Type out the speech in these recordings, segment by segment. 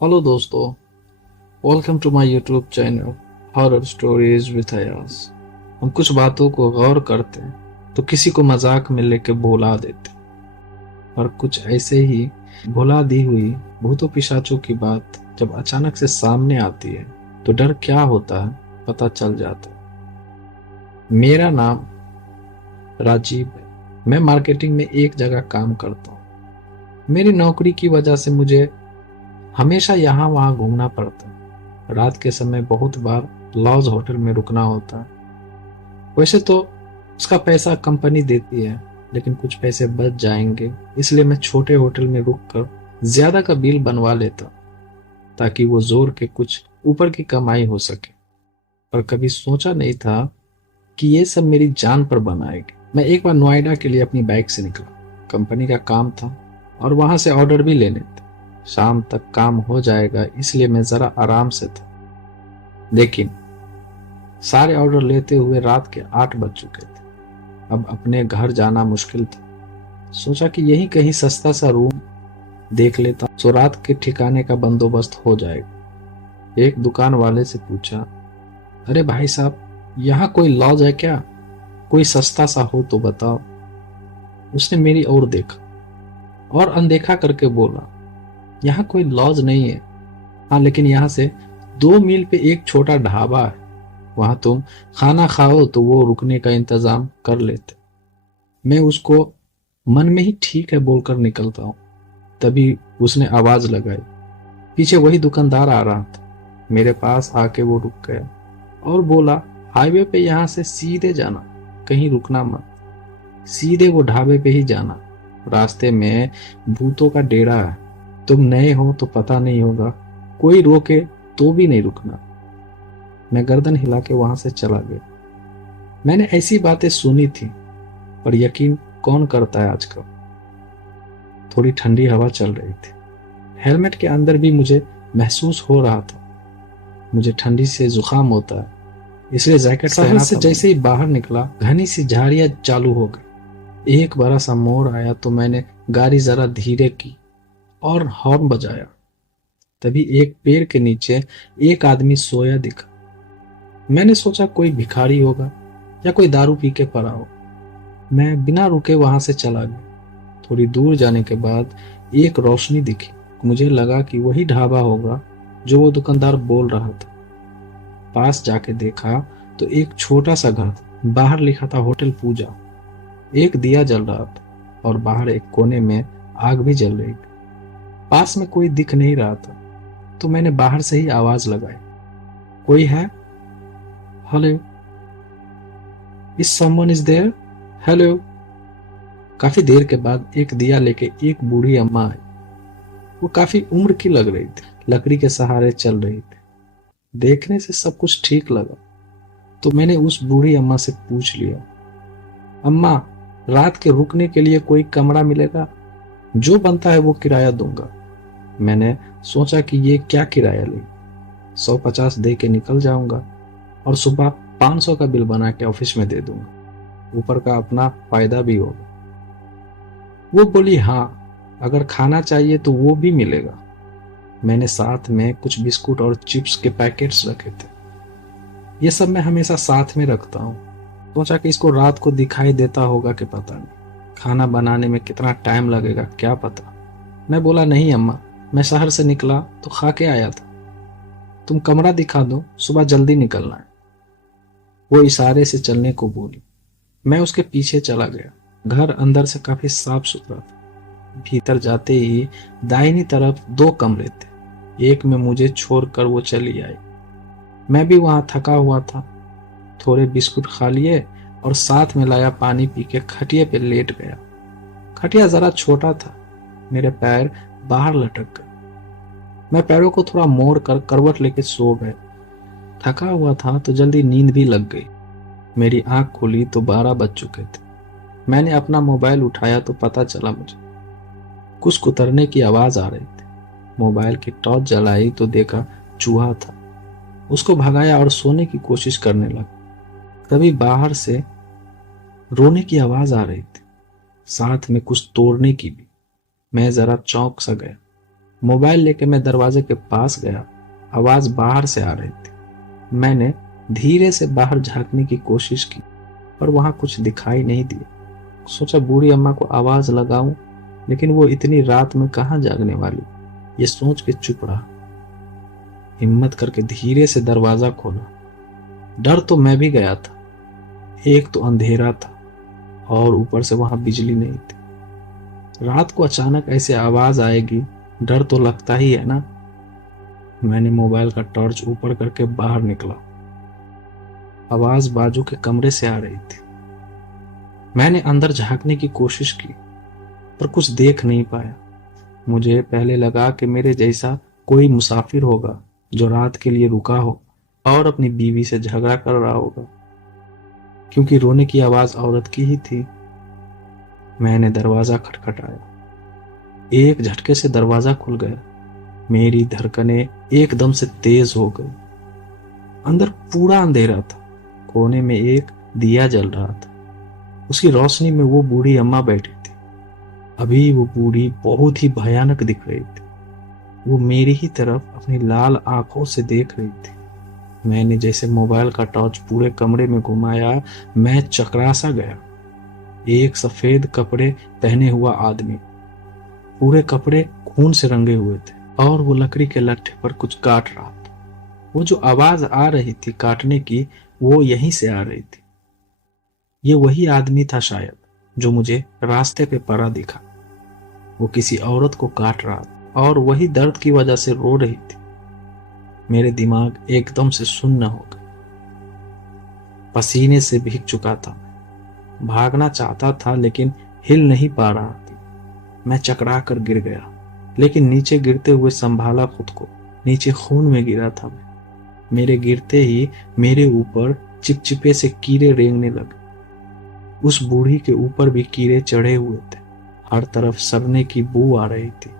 Hello दोस्तों, welcome to my YouTube channel horror stories with Ayaz. हम कुछ बातों को गौर करते हैं तो किसी को मजाक में लेके भुला देते हैं। और कुछ ऐसे ही भुला दी हुई भूतों पिशाचों की बात जब अचानक से सामने आती है तो डर क्या होता है पता चल जाता है। मेरा नाम राजीव है। मैं मार्केटिंग में एक जगह काम करता हूँ। मेरी नौकरी की वजह से मुझे हमेशा यहाँ वहाँ घूमना पड़ता है। रात के समय बहुत बार लॉज होटल में रुकना होता है। वैसे तो उसका पैसा कंपनी देती है, लेकिन कुछ पैसे बच जाएंगे, इसलिए मैं छोटे होटल में रुक कर ज्यादा का बिल बनवा लेता, ताकि वो जोर के कुछ ऊपर की कमाई हो सके। पर कभी सोचा नहीं था कि ये सब मेरी जान पर बनाएगी। मैं एक बार नोएडा के लिए अपनी बाइक से निकला। कंपनी का काम था और वहां से ऑर्डर भी लेने थे। शाम तक काम हो जाएगा, इसलिए मैं जरा आराम से था। लेकिन सारे ऑर्डर लेते हुए रात के 8 बज चुके थे। अब अपने घर जाना मुश्किल था। सोचा कि यही कहीं सस्ता सा रूम देख लेता, सो रात के ठिकाने का बंदोबस्त हो जाएगा। एक दुकान वाले से पूछा, अरे भाई साहब, यहाँ कोई लॉज है क्या? कोई सस्ता सा हो तो बताओ। उसने मेरी ओर देखा और अनदेखा करके बोला, यहाँ कोई लॉज नहीं है। हाँ, लेकिन यहाँ से 2 मील पे एक छोटा ढाबा है। वहां तुम खाना खाओ तो वो रुकने का इंतजाम कर लेते। मैं उसको मन में ही ठीक है बोलकर निकलता हूँ। तभी उसने आवाज लगाई। पीछे वही दुकानदार आ रहा था। मेरे पास आके वो रुक गया और बोला, हाईवे पे यहाँ से सीधे जाना, कहीं रुकना मत। सीधे वो ढाबे पे ही जाना। रास्ते में भूतों का डेरा है। तुम नए हो तो पता नहीं होगा, कोई रोके तो भी नहीं रुकना। मैं गर्दन हिला के वहां से चला गया। मैंने ऐसी बातें सुनी थी, पर यकीन कौन करता है आजकल। थोड़ी ठंडी हवा चल रही थी। हेलमेट के अंदर भी मुझे महसूस हो रहा था। मुझे ठंडी से जुकाम होता है, इसलिए जैकेट शहर से जैसे ही बाहर निकला, घनी सी झाड़ियां चालू हो गई। एक बड़ा सा मोड़ आया तो मैंने गाड़ी जरा धीरे की और हॉर्न बजाया। तभी एक पेड़ के नीचे एक आदमी सोया दिखा। मैंने सोचा कोई भिखारी होगा या कोई दारू पी के पड़ा हो। मैं बिना रुके वहां से चला गया। थोड़ी दूर जाने के बाद एक रोशनी दिखी। मुझे लगा कि वही ढाबा होगा जो वो दुकानदार बोल रहा था। पास जाके देखा तो एक छोटा सा घर था। बाहर लिखा था होटल पूजा। एक दिया जल रहा था और बाहर एक कोने में आग भी जल रही थी। पास में कोई दिख नहीं रहा था, तो मैंने बाहर से ही आवाज लगाई, कोई है? Hello, is someone is there? Hello. काफी देर के बाद एक दिया लेके एक बूढ़ी अम्मा आई। वो काफी उम्र की लग रही थी, लकड़ी के सहारे चल रही थी। देखने से सब कुछ ठीक लगा, तो मैंने उस बूढ़ी अम्मा से पूछ लिया, अम्मा, रात के रुकने के लिए कोई कमरा मिलेगा? जो बनता है वो किराया दूंगा। मैंने सोचा कि ये क्या किराया ले, 150 दे के निकल जाऊंगा और सुबह 500 का बिल बना के ऑफिस में दे दूंगा। ऊपर का अपना फायदा भी होगा। वो बोली, हाँ, अगर खाना चाहिए तो वो भी मिलेगा। मैंने साथ में कुछ बिस्कुट और चिप्स के पैकेट्स रखे थे। ये सब मैं हमेशा साथ में रखता हूँ। सोचा कि इसको रात को दिखाई देता होगा कि पता नहीं। खाना बनाने में कितना टाइम लगेगा क्या पता। मैं बोला, नहीं अम्मा, मैं शहर से निकला तो खा के आया था। तुम कमरा दिखा दो, सुबह जल्दी निकलना है। वो इशारे से चलने को बोली। मैं उसके पीछे चला गया। घर अंदर से काफी साफ सुथरा था। भीतर जाते ही दाहिनी तरफ 2 कमरे थे। एक में मुझे छोड़कर वो चली आई। मैं भी वहां थका हुआ था। थोड़े बिस्कुट खा लिए और साथ में लाया पानी पी के खटिया पे लेट गया। खटिया जरा छोटा था, मेरे पैर बाहर लटक गए। मैं पैरों को थोड़ा मोड़ कर करवट लेके सो गया। थका हुआ था तो जल्दी नींद भी लग गई। मेरी आंख खुली तो 12 बज चुके थे। मैंने अपना मोबाइल उठाया तो पता चला मुझे कुछ कुतरने की आवाज आ रही थी। मोबाइल की टॉर्च जलाई तो देखा चूहा था। उसको भगाया और सोने की कोशिश करने लगा। तभी बाहर से रोने की आवाज आ रही थी, साथ में कुछ तोड़ने की भी। मैं जरा चौंक सा गया। मोबाइल लेके मैं दरवाजे के पास गया। आवाज बाहर से आ रही थी। मैंने धीरे से बाहर झांकने की कोशिश की, पर वहां कुछ दिखाई नहीं दिया। सोचा बूढ़ी अम्मा को आवाज लगाऊं, लेकिन वो इतनी रात में कहां जागने वाली, ये सोच के चुप रहा। हिम्मत करके धीरे से दरवाजा खोला। डर तो मैं भी गया था। एक तो अंधेरा था और ऊपर से वहां बिजली नहीं थी। रात को अचानक ऐसे आवाज आएगी, डर तो लगता ही है ना। मैंने मोबाइल का टॉर्च ऊपर करके बाहर निकला। आवाज बाजू के कमरे से आ रही थी। मैंने अंदर झांकने की कोशिश की, पर कुछ देख नहीं पाया। मुझे पहले लगा कि मेरे जैसा कोई मुसाफिर होगा जो रात के लिए रुका हो और अपनी बीवी से झगड़ा कर रहा होगा, क्योंकि रोने की आवाज औरत की ही थी। मैंने दरवाजा खटखटाया। एक झटके से दरवाजा खुल गया। मेरी धड़कनें एकदम से तेज हो गई। अंदर पूरा अंधेरा था। कोने में एक दिया जल रहा था। उसकी रोशनी में वो बूढ़ी अम्मा बैठी थी। अभी वो बूढ़ी बहुत ही भयानक दिख रही थी। वो मेरी ही तरफ अपनी लाल आंखों से देख रही थी। मैंने जैसे मोबाइल का टॉर्च पूरे कमरे में घुमाया, मैं चकरा सा गया। एक सफेद कपड़े पहने हुआ आदमी, पूरे कपड़े खून से रंगे हुए थे, और वो लकड़ी के लट्ठे पर कुछ काट रहा था। वो जो आवाज आ रही थी काटने की, वो यहीं से आ रही थी। ये वही आदमी था शायद जो मुझे रास्ते पे पड़ा दिखा। वो किसी औरत को काट रहा था और वही दर्द की वजह से रो रही थी। मेरे दिमाग एकदम से सुन्न हो गया। पसीने से भीग चुका था। भागना चाहता था लेकिन हिल नहीं पा रहा था। मैं चकरा कर गिर गया, लेकिन नीचे गिरते हुए संभाला खुद को। नीचे खून में गिरा था मैं। मेरे गिरते ही मेरे ऊपर चिपचिपे से कीड़े रेंगने लगे। उस बूढ़ी के ऊपर भी कीड़े चढ़े हुए थे। हर तरफ सड़ने की बू आ रही थी।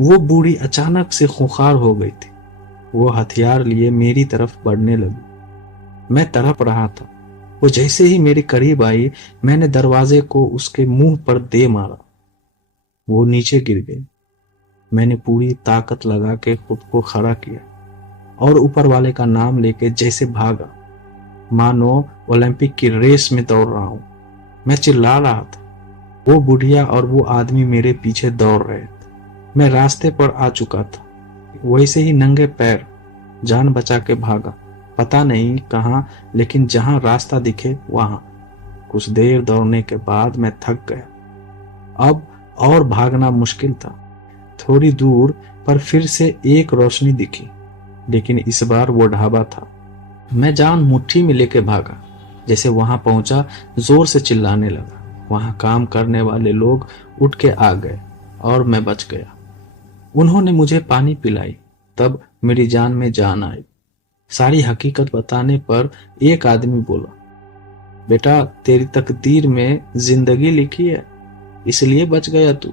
वो बूढ़ी अचानक से खूंखार हो गई थी। वो हथियार लिए मेरी तरफ बढ़ने लगी। मैं तड़प रहा था। वो जैसे ही मेरे करीब आई, मैंने दरवाजे को उसके मुंह पर दे मारा। वो नीचे गिर गई। मैंने पूरी ताकत लगा के खुद को खड़ा किया और ऊपर वाले का नाम लेके जैसे भागा, मानो ओलंपिक की रेस में दौड़ रहा हूं। मैं चिल्ला रहा था। वो बुढ़िया और वो आदमी मेरे पीछे दौड़ रहे थे। मैं रास्ते पर आ चुका था। वैसे ही नंगे पैर जान बचा के भागा, पता नहीं कहां, लेकिन जहां रास्ता दिखे वहां। कुछ देर दौड़ने के बाद मैं थक गया। अब और भागना मुश्किल था। थोड़ी दूर पर फिर से एक रोशनी दिखी, लेकिन इस बार वो ढाबा था। मैं जान मुट्ठी में लेके भागा। जैसे वहां पहुंचा, जोर से चिल्लाने लगा। वहां काम करने वाले लोग उठ के आ गए और मैं बच गया। उन्होंने मुझे पानी पिलाई। तब मेरी जान में जान आई। सारी हकीकत बताने पर एक आदमी बोला, बेटा तेरी तकदीर में जिंदगी लिखी है, इसलिए बच गया तू।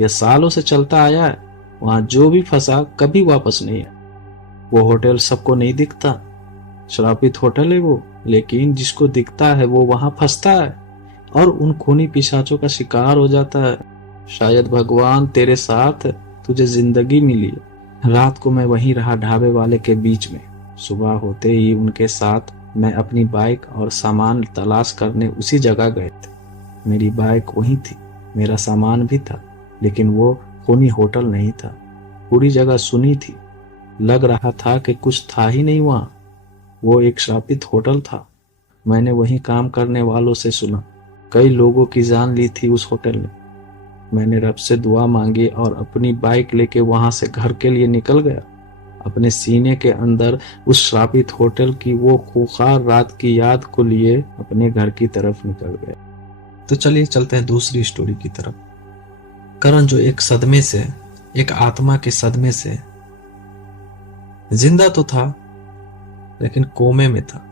यह सालों से चलता आया है। वहां जो भी फंसा कभी वापस नहीं है। वो होटल सबको नहीं दिखता, श्रापित होटल है वो, लेकिन जिसको दिखता है वो वहां फंसता है और उन खूनी पिशाचों का शिकार हो जाता है। शायद भगवान तेरे साथ तुझे जिंदगी मिली है। रात को मैं वहीं रहा, ढाबे वाले के बीच में। सुबह होते ही उनके साथ मैं अपनी बाइक और सामान तलाश करने उसी जगह गए थे। मेरी बाइक वहीं थी, मेरा सामान भी था, लेकिन वो खूनी होटल नहीं था। पूरी जगह सुनी थी। लग रहा था कि कुछ था ही नहीं वहां। वो एक श्रापित होटल था। मैंने वहीं काम करने वालों से सुना, कई लोगों की जान ली थी उस होटल ने। मैंने रब से दुआ मांगी और अपनी बाइक लेके वहां से घर के लिए निकल गया। अपने सीने के अंदर उस श्रापित होटल की वो खूंखार रात की याद को लिए अपने घर की तरफ निकल गया। तो चलिए चलते हैं दूसरी स्टोरी की तरफ। करण जो एक सदमे से, एक आत्मा के सदमे से जिंदा तो था, लेकिन कोमे में था,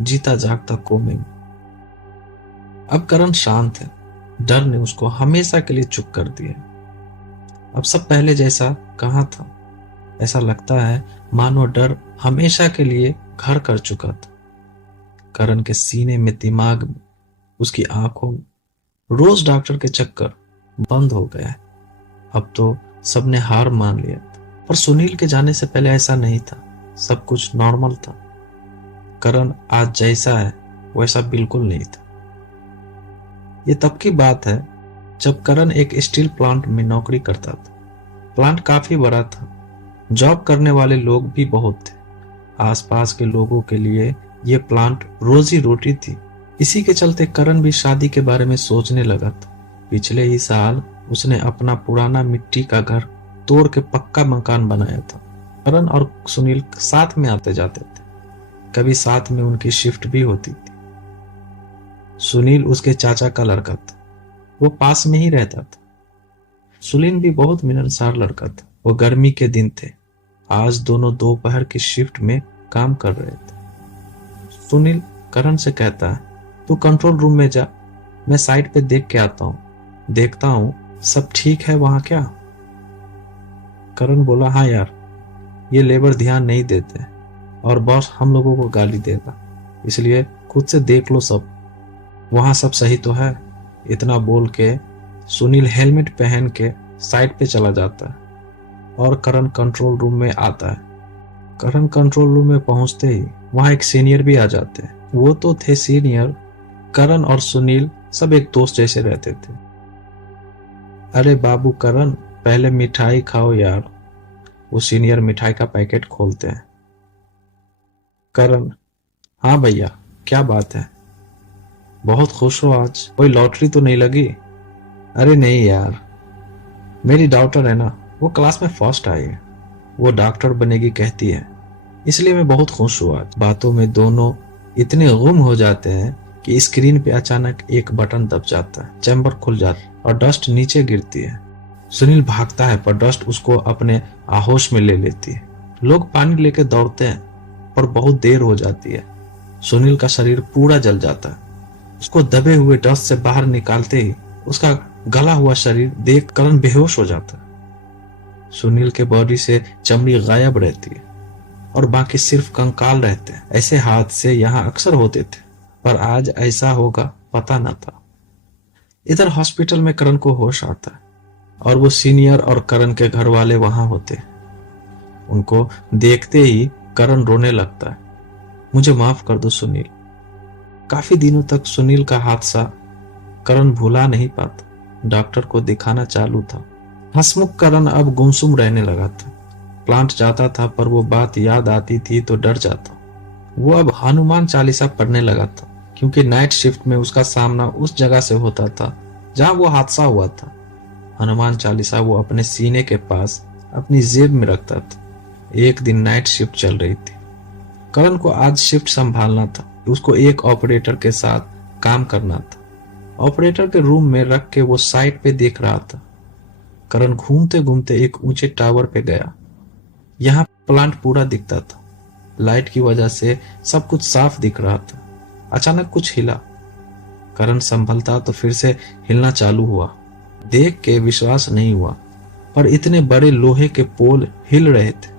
जीता जागता कोमे में। अब करण शांत है। डर ने उसको हमेशा के लिए चुप कर दिया। अब सब पहले जैसा कहाँ था। ऐसा लगता है मानो डर हमेशा के लिए घर कर चुका था। करण के सीने में, दिमाग में, उसकी आंखों में रोज डॉक्टर के चक्कर बंद हो गया है। अब तो सबने हार मान लिया था। पर सुनील के जाने से पहले ऐसा नहीं था, सब कुछ नॉर्मल था। करण आज जैसा है वैसा बिल्कुल नहीं था। ये तब की बात है जब करण एक स्टील प्लांट में नौकरी करता था। प्लांट काफी बड़ा था, जॉब करने वाले लोग भी बहुत थे। आसपास के लोगों के लिए ये प्लांट रोजी रोटी थी। इसी के चलते करण भी शादी के बारे में सोचने लगा था। पिछले ही साल उसने अपना पुराना मिट्टी का घर तोड़ के पक्का मकान बनाया था। करण और सुनील साथ में आते जाते थे, कभी साथ में उनकी शिफ्ट भी होती थी। सुनील उसके चाचा का लड़का था, वो पास में ही रहता था। सुनील भी बहुत मिलनसार लड़का था। वो गर्मी के दिन थे, आज दोनों दोपहर की शिफ्ट में काम कर रहे थे। सुनील करण से कहता है, तू कंट्रोल रूम में जा, मैं साइट पे देख के आता हूँ, देखता हूँ सब ठीक है वहां क्या। करण बोला, हाँ यार, ये लेबर ध्यान नहीं देते और बॉस हम लोगों को गाली देगा, इसलिए खुद से देख लो सब वहां सब सही तो है। इतना बोल के सुनील हेलमेट पहन के साइड पे चला जाता है और करण कंट्रोल रूम में आता है। करण कंट्रोल रूम में पहुंचते ही वहां एक सीनियर भी आ जाते हैं। वो तो थे सीनियर, करण और सुनील सब एक दोस्त जैसे रहते थे। अरे बाबू करण, पहले मिठाई खाओ यार। वो सीनियर मिठाई का पैकेट खोलते हैं। करण, हाँ भैया, क्या बात है, बहुत खुश हो आज, कोई लॉटरी तो नहीं लगी? अरे नहीं यार, मेरी डॉटर है ना, वो क्लास में फर्स्ट आई है, वो डॉक्टर बनेगी कहती है, इसलिए मैं बहुत खुश हूँ आज। बातों में दोनों इतने गुम हो जाते हैं कि स्क्रीन पे अचानक एक बटन दब जाता है, चैम्बर खुल जाता है और डस्ट नीचे गिरती है। सुनील भागता है पर डस्ट उसको अपने आहोश में ले लेती है। लोग पानी लेके दौड़ते हैं पर बहुत देर हो जाती है। सुनील का शरीर पूरा जल जाता है। उसको दबे हुए डस्ट से बाहर निकालते ही उसका गला हुआ शरीर देख करण बेहोश हो जाता है। सुनील के बॉडी से चमड़ी गायब रहती है और बाकी सिर्फ कंकाल रहते हैं। ऐसे हादसे यहाँ अक्सर होते थे, पर आज ऐसा होगा पता न था। इधर हॉस्पिटल में करण को होश आता है और वो सीनियर और करण के घर वाले वहां होते। उनको देखते ही करण रोने लगता है, मुझे माफ कर दो सुनील। काफी दिनों तक सुनील का हादसा करण भुला नहीं पाता। डॉक्टर को दिखाना चालू था। हंसमुख करण अब गुमसुम रहने लगा था। प्लांट जाता था पर वो बात याद आती थी तो डर जाता। वो अब हनुमान चालीसा पढ़ने लगा था, क्योंकि नाइट शिफ्ट में उसका सामना उस जगह से होता था जहां वो हादसा हुआ था। हनुमान चालीसा वो अपने सीने के पास अपनी जेब में रखता था। एक दिन नाइट शिफ्ट चल रही थी। करण को आज शिफ्ट संभालना था। उसको एक ऑपरेटर के साथ काम करना था। ऑपरेटर के रूम में रख के वो साइट पे देख रहा था। करण घूमते घूमते एक ऊंचे टावर पे गया। यहाँ प्लांट पूरा दिखता था। लाइट की वजह से सब कुछ साफ दिख रहा था। अचानक कुछ हिला। करण संभलता तो फिर से हिलना चालू हुआ। देख के विश्वास नहीं हुआ, पर इतने बड़े लोहे के पोल हिल रहे थे।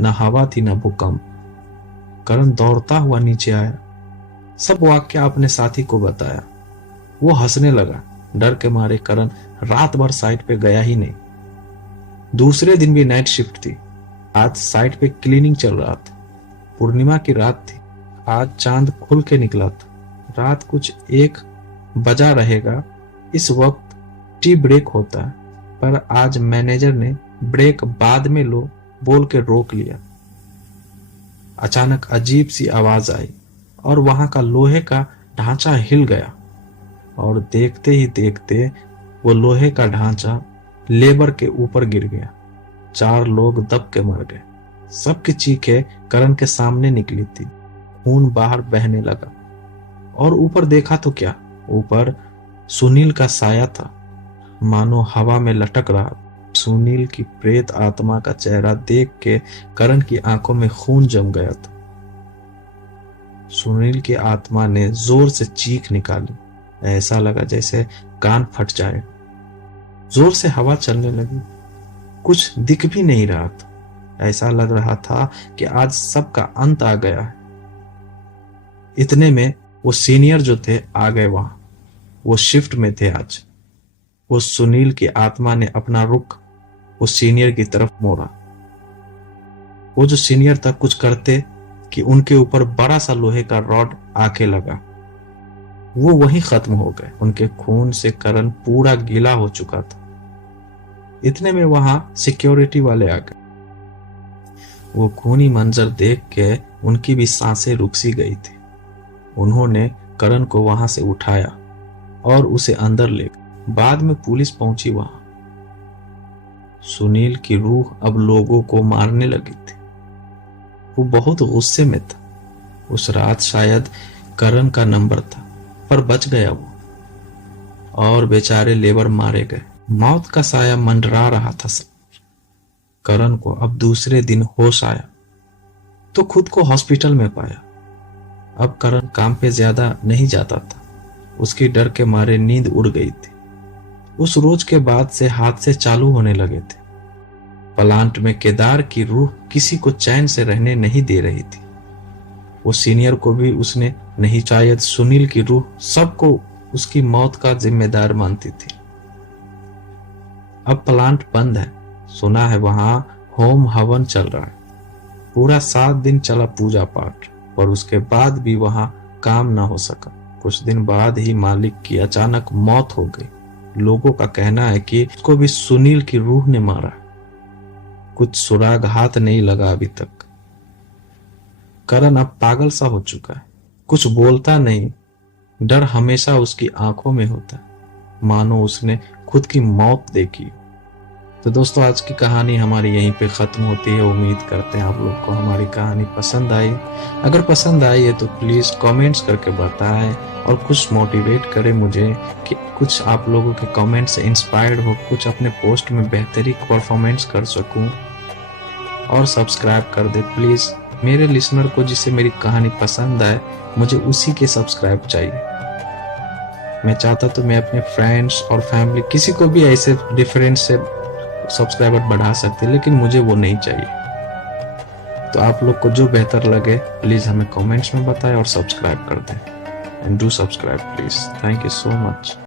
न हवा थी न भूकंप। करण दौड़ता हुआ नीचे आया, सब वाक्य अपने साथी को बताया। वो हंसने लगा। डर के मारे करण रात भर साइट पे गया ही नहीं। दूसरे दिन भी नाइट शिफ्ट थी। आज साइट पे क्लीनिंग चल रहा था। पूर्णिमा की रात थी। आज चांद खुल के निकला था। रात कुछ 1 बजा रहेगा। इस वक्त टी ब्रेक होता है, पर आज मैनेजर ने ब्रेक बाद में लो बोल के रोक लिया। अचानक अजीब सी आवाज आई और वहां का लोहे का ढांचा हिल गया और देखते ही देखते वो लोहे का ढांचा लेबर के ऊपर गिर गया। 4 लोग दब के मर गए। सबकी चीखें करण के सामने निकली थी। खून बाहर बहने लगा और ऊपर देखा तो क्या, ऊपर सुनील का साया था, मानो हवा में लटक रहा। सुनील की प्रेत आत्मा का चेहरा देख के करण की आंखों में खून जम गया था। सुनील की आत्मा ने जोर से चीख निकाली। ऐसा लगा जैसे कान फट जाए। जोर से हवा चलने लगी। कुछ दिख भी नहीं रहा था। ऐसा लग रहा था कि आज सबका अंत आ गया है। इतने में वो सीनियर जो थे आ गए वहां। वो शिफ्ट में थे आज। वो सुनील की आत्मा ने अपना रुख वो सीनियर की तरफ मोड़ा। वो जो सीनियर था कुछ करते कि उनके ऊपर बड़ा सा लोहे का रॉड आके लगा। वो वहीं खत्म हो गए। उनके खून से करण पूरा गीला हो चुका था। इतने में वहां सिक्योरिटी वाले आ गए। वो खूनी मंजर देख के उनकी भी सांसें रुक सी गई थी। उन्होंने करण को वहां से उठाया और उसे अंदर ले गए। बाद में पुलिस पहुंची वहां। सुनील की रूह अब लोगों को मारने लगी थी। वो बहुत गुस्से में था। उस रात शायद करण का नंबर था, पर बच गया वो। और बेचारे लेबर मारे गए। मौत का साया मंडरा रहा था सब। करण को अब दूसरे दिन होश आया तो खुद को हॉस्पिटल में पाया। अब करण काम पे ज्यादा नहीं जाता था। उसकी डर के मारे नींद उड़ गई थी। उस रोज के बाद से हादसे चालू होने लगे थे। प्लांट में केदार की रूह किसी को चैन से रहने नहीं दे रही थी। वो सीनियर को भी उसने नहीं, शायद सुनील की रूह सबको उसकी मौत का जिम्मेदार मानती थी। अब प्लांट बंद है। सुना है वहां होम हवन चल रहा है। पूरा 7 दिन चला पूजा पाठ, पर उसके बाद भी वहां काम ना हो सका। कुछ दिन बाद ही मालिक की अचानक मौत हो गई। लोगों का कहना है कि उसको भी सुनील की रूह ने मारा। कुछ सुराग हाथ नहीं लगा अभी तक। करण अब पागल सा हो चुका है। कुछ बोलता नहीं। डर हमेशा उसकी आंखों में होता है, मानो उसने खुद की मौत देखी। तो दोस्तों, आज की कहानी हमारी यहीं पे खत्म होती है। उम्मीद करते हैं आप लोग को हमारी कहानी पसंद आई। अगर पसंद आई है तो प्लीज कमेंट्स करके बताएं और कुछ मोटिवेट करें मुझे कि कुछ आप लोगों के कमेंट से इंस्पायर्ड हो, कुछ अपने पोस्ट में बेहतरीन परफॉर्मेंस कर सकूं। और सब्सक्राइब कर दे प्लीज। मेरे लिसनर को जिसे मेरी कहानी पसंद आए, मुझे उसी के सब्सक्राइब चाहिए। मैं चाहता तो मैं अपने फ्रेंड्स और फैमिली किसी को भी ऐसे डिफरेंट से सब्सक्राइबर बढ़ा सकते, लेकिन मुझे वो नहीं चाहिए। तो आप लोग को जो बेहतर लगे प्लीज हमें कमेंट्स में बताएं और सब्सक्राइब कर दें। And do subscribe please. Thank you so much.